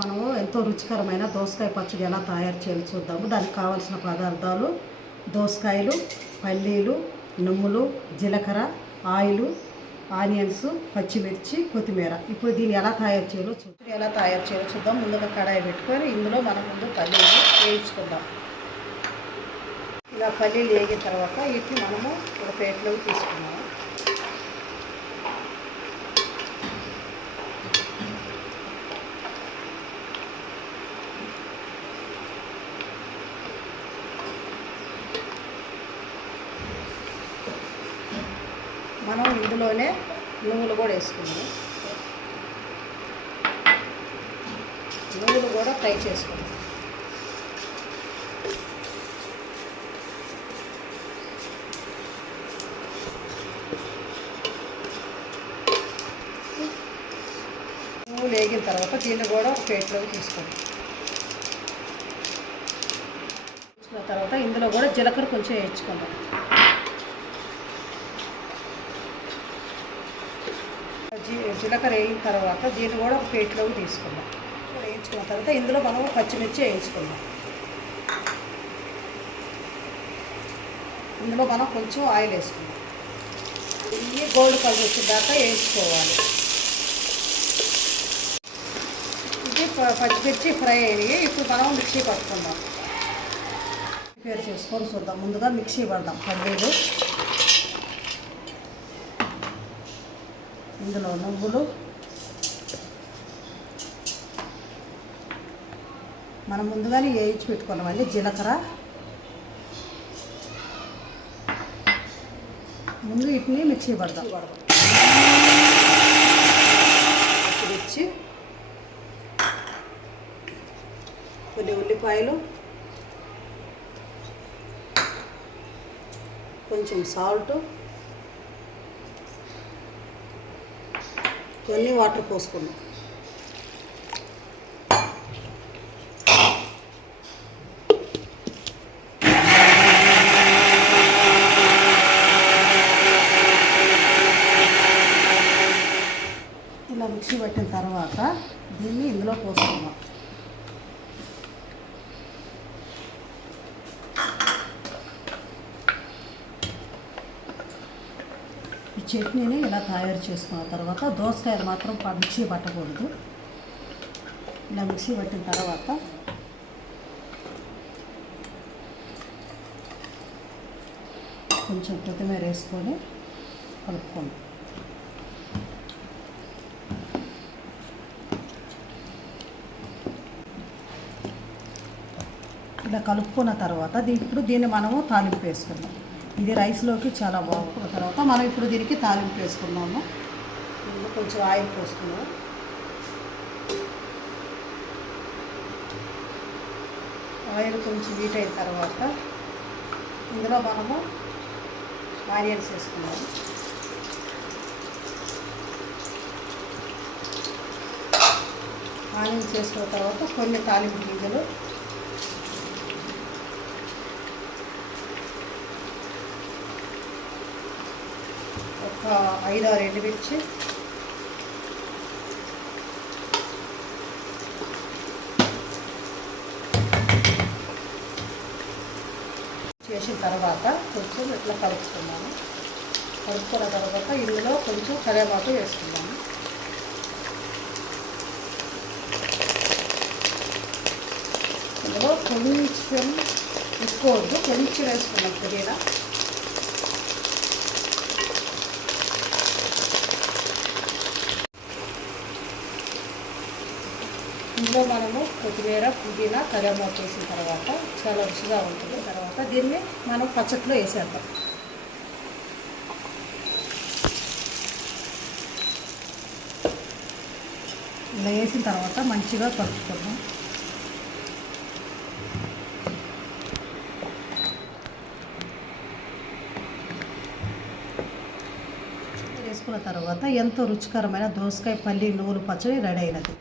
మనము ఎంతో రుచికరమైన దోసకాయ పచ్చడి ఎలా తయారు చేయాలి చూద్దాము. దానికి కావాల్సిన పదార్థాలు దోసకాయలు పల్లీలు నువ్వులు జీలకర్ర ఆయిల్ ఆనియన్స్ పచ్చిమిర్చి కొత్తిమీర. ఇప్పుడు దీన్ని ఎలా తయారు చేయాలో చూద్దాం ఎలా తయారు చేయాలో చూద్దాం. ముందుగా కడాయి పెట్టుకొని ఇందులో మనం ముందు పల్లీలు వేయించుకుందాం. ఇలా పల్లీలు వేగిన తర్వాత వీటిని మనము ఒక ప్లేట్లోకి తీసుకున్నాము మనం ఇందులోనే నువ్వులు కూడా వేసుకున్నాం నువ్వులు కూడా ఫ్రై చేసుకున్నాం నువ్వులు వేగిన తర్వాత దీన్ని కూడా ఒక ప్లేట్లోకి తీసుకోండి. తీసుకున్న తర్వాత ఇందులో కూడా జీలకర్ర కొంచెం వేయించుకుందాం. జీలకర్ర వేయిన తర్వాత దీన్ని కూడా ఒక ప్లేట్లోకి తీసుకుందాం. వేయించుకున్న తర్వాత ఇందులో మనం పచ్చిమిర్చి వేయించుకుందాం. ఇందులో మనం కొంచెం ఆయిల్ వేసుకుందాం. ఇవి గోల్డ్ కలర్ వచ్చేదాకా దాకా వేయించుకోవాలి ఇది పచ్చిమిర్చి ఫ్రై అయినాయి. ఇప్పుడు మనం మిక్సీ పట్టుకుందాం. ప్రిపేర్ చేసుకొని చూద్దాం. ముందుగా మిక్సీ పడదాం. పల్లీలు. ఇందులో నువ్వులు. మనం ముందుగానే వేయించి పెట్టుకున్నామండి జీలకర్ర. ముందు వీటిని మిక్సీ పడదాం ఇచ్చి కొన్ని ఉల్లిపాయలు. కొంచెం సాల్ట్. కొన్ని వాటర్ పోసుకున్నాం. ఇలా మిక్సీ పట్టిన తర్వాత దీన్ని ఇందులో పోసుకున్నాం చట్నీని ఇలా తయారు చేసుకున్న తర్వాత దోసకాయలు మాత్రం మిక్సీ పట్టకూడదు. ఇలా మిక్సీ పట్టిన తర్వాత కొంచెం కొత్తిమీర వేసుకొని కలుపుకోండి. ఇలా కలుపుకున్న తర్వాత ఇప్పుడు దీన్ని మనము తాలింపు వేసుకుందాం. ఇది రైస్లోకి చాలా బాగుంటుంది. తర్వాత మనం ఇప్పుడు దీనికి తాలింపు వేసుకున్నాము కొంచెం ఆయిల్ పోసుకున్నాము ఆయిల్ కొంచెం హీట్ అయిన తర్వాత ఇందులో మనము ఆనియన్స్ వేసుకున్నాము ఆనియన్స్ వేసుకున్న తర్వాత కొన్ని తాలింపు గింజలు ఒక ఐదు ఆరు ఎండుమిర్చి. చేసిన తర్వాత కొంచెం ఇట్లా కలుపుకున్నాము కలుపుకున్న తర్వాత ఇందులో కొంచెం కరివేపాకు వేసుకున్నాము ఇందులో కొంచెం ఎక్కువ కొంచెం వేసుకున్నాం పుదీనా. ఇందులో మనము కొత్తిమీర పుదీనా కరివేపాకు వేసిన తర్వాత చాలా రుచిగా ఉంటుంది. తర్వాత దీన్ని మనం పచ్చట్లో వేసేద్దాం. ఇలా వేసిన తర్వాత మంచిగా కలుపుకుందాం. వేసుకున్న తర్వాత ఎంతో రుచికరమైన దోసకాయ పల్లి నువ్వులు పచ్చడి రెడీ అయినది.